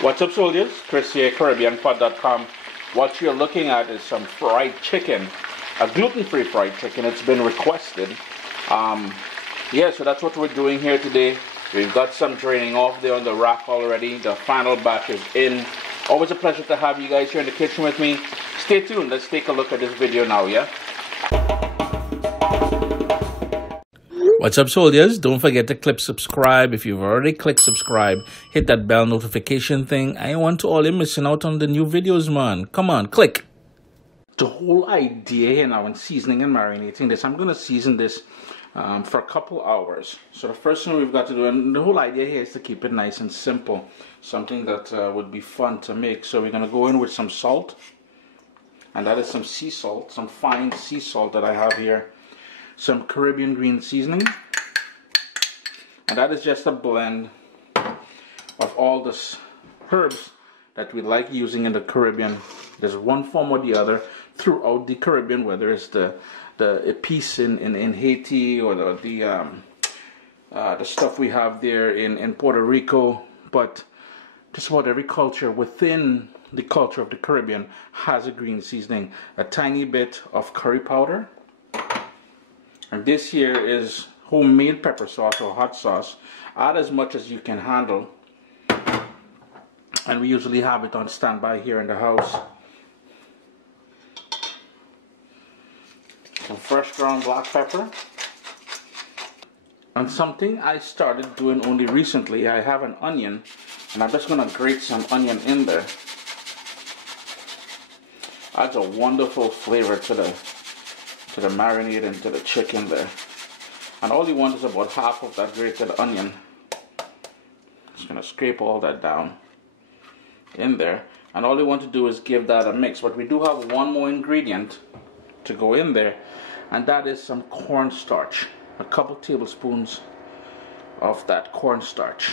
What's up, soldiers? Chris here, caribbeanpot.com. What you're looking at is some fried chicken, a gluten-free fried chicken. It's been requested. Yeah, so that's what we're doing here today. We've got some draining off there on the rack already. The final batch is in. Always a pleasure to have you guys here in the kitchen with me. Stay tuned. Let's take a look at this video now, yeah? What's up, soldiers? Don't forget to click subscribe. If you've already clicked subscribe, hit that bell notification thing. I want to all you missing out on the new videos, man. Come on, click. The whole idea here now in seasoning and marinating this, I'm going to season this for a couple hours. So the first thing we've got to do, and the whole idea here is to keep it nice and simple. Something that would be fun to make. So we're going to go in with some salt. And that is some sea salt, some fine sea salt that I have here. Some Caribbean green seasoning, and that is just a blend of all the herbs that we like using in the Caribbean. There's one form or the other throughout the Caribbean, whether it's the piece in Haiti or the stuff we have there in Puerto Rico, but just about every culture within the culture of the Caribbean has a green seasoning. A tiny bit of curry powder. And this here is homemade pepper sauce or hot sauce. Add as much as you can handle. And we usually have it on standby here in the house. Some fresh ground black pepper. And something I started doing only recently, I have an onion. And I'm just going to grate some onion in there. Adds a wonderful flavor to the marinade and to the chicken there. And all you want is about half of that grated onion. Just gonna scrape all that down in there, and all you want to do is give that a mix. But we do have one more ingredient to go in there, and that is some cornstarch. A couple tablespoons of that cornstarch.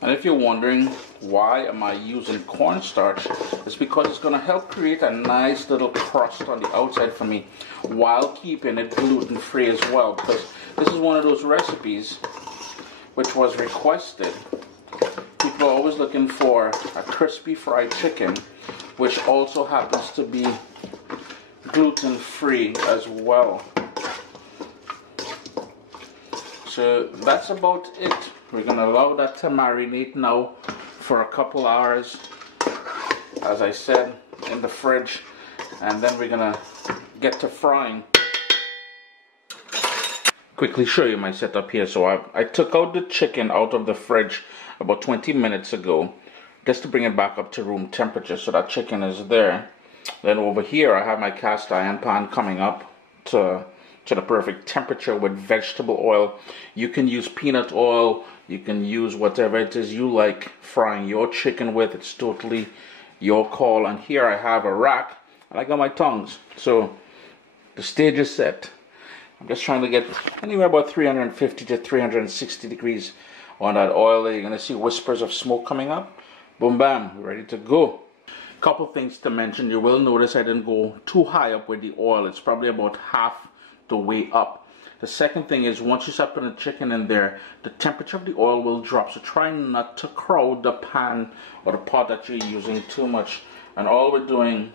And if you're wondering why am I using cornstarch, it's because it's going to help create a nice little crust on the outside for me while keeping it gluten-free as well, because this is one of those recipes which was requested. People are always looking for a crispy fried chicken which also happens to be gluten-free as well. So that's about it. We're going to allow that to marinate now for a couple hours, as I said, in the fridge, and then we're going to get to frying. Quickly show you my setup here. So I took out the chicken out of the fridge about 20 minutes ago just to bring it back up to room temperature, so that chicken is there. Then over here I have my cast iron pan coming up to the perfect temperature with vegetable oil. You can use peanut oil, you can use whatever it is you like frying your chicken with. It's totally your call. And here I have a rack, and I got my tongs. So the stage is set. I'm just trying to get anywhere about 350 to 360 degrees on that oil. You're going to see whispers of smoke coming up. Boom, bam, we're ready to go. Couple things to mention. You will notice I didn't go too high up with the oil. It's probably about half the way up. The second thing is, once you start putting the chicken in there, the temperature of the oil will drop. So try not to crowd the pan or the pot that you're using too much. And all we're doing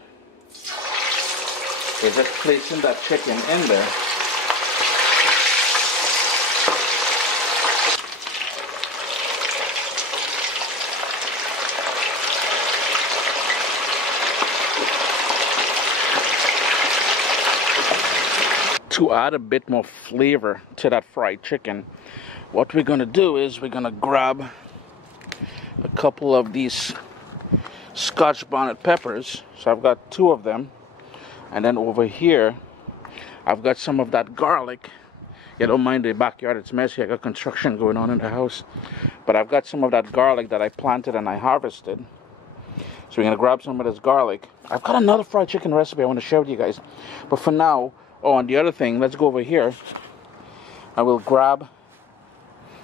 is just placing that chicken in there. To add a bit more flavor to that fried chicken, what we're going to do is we're going to grab a couple of these scotch bonnet peppers. So I've got 2 of them, and then over here I've got some of that garlic. You don't mind the backyard, it's messy. I got construction going on in the house, but I've got some of that garlic that I planted and I harvested. So we're going to grab some of this garlic. I've got another fried chicken recipe I want to share with you guys, but for now, oh, and the other thing, let's go over here. I will grab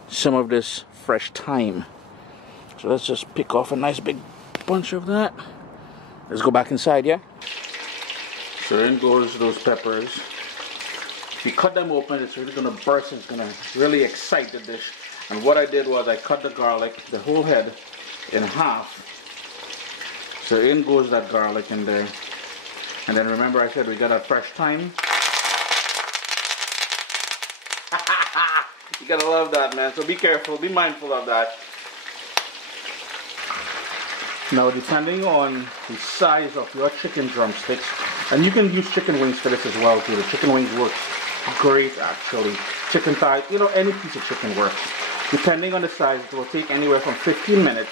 some of this fresh thyme. So let's just pick off a nice big bunch of that. Let's go back inside, yeah? So in goes those peppers. If you cut them open, it's really going to burst. It's going to really excite the dish. And what I did was I cut the garlic, the whole head, in half. So in goes that garlic in there. And then remember I said we got a fresh thyme. You gotta love that, man. So be careful, be mindful of that. Now depending on the size of your chicken drumsticks, and you can use chicken wings for this as well too. The chicken wings work great actually. Chicken thighs, you know, any piece of chicken works. Depending on the size, it will take anywhere from 15 minutes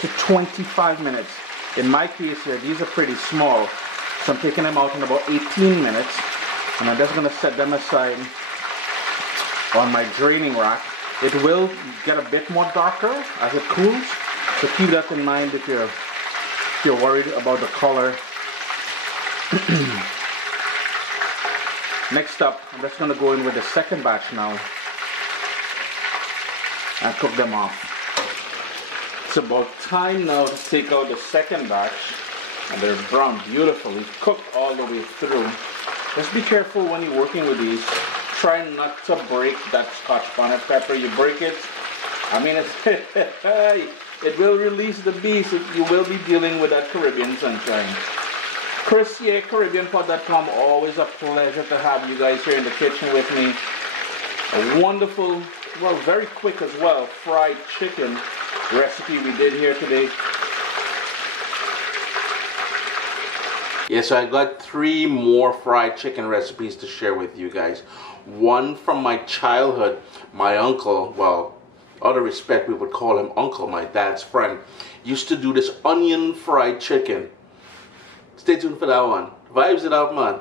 to 25 minutes. In my case here, these are pretty small, so I'm taking them out in about 18 minutes, and I'm just going to set them aside on my draining rack. It will get a bit more darker as it cools, so keep that in mind if you're worried about the color. Next up, I'm just going to go in with the second batch now and cook them off. It's about time now to take out the second batch, and they're browned beautifully, cooked all the way through. Just be careful when you're working with these. Try not to break that scotch bonnet pepper. You break it, I mean, it will release the beast. You will be dealing with that Caribbean sunshine. Chris here, caribbeanpot.com. Always a pleasure to have you guys here in the kitchen with me. A wonderful, well, very quick as well, fried chicken recipe we did here today. Yeah, so I got 3 more fried chicken recipes to share with you guys. One from my childhood. My uncle, well, out of respect we would call him uncle, my dad's friend, used to do this onion fried chicken. Stay tuned for that one. Vibes it out, man.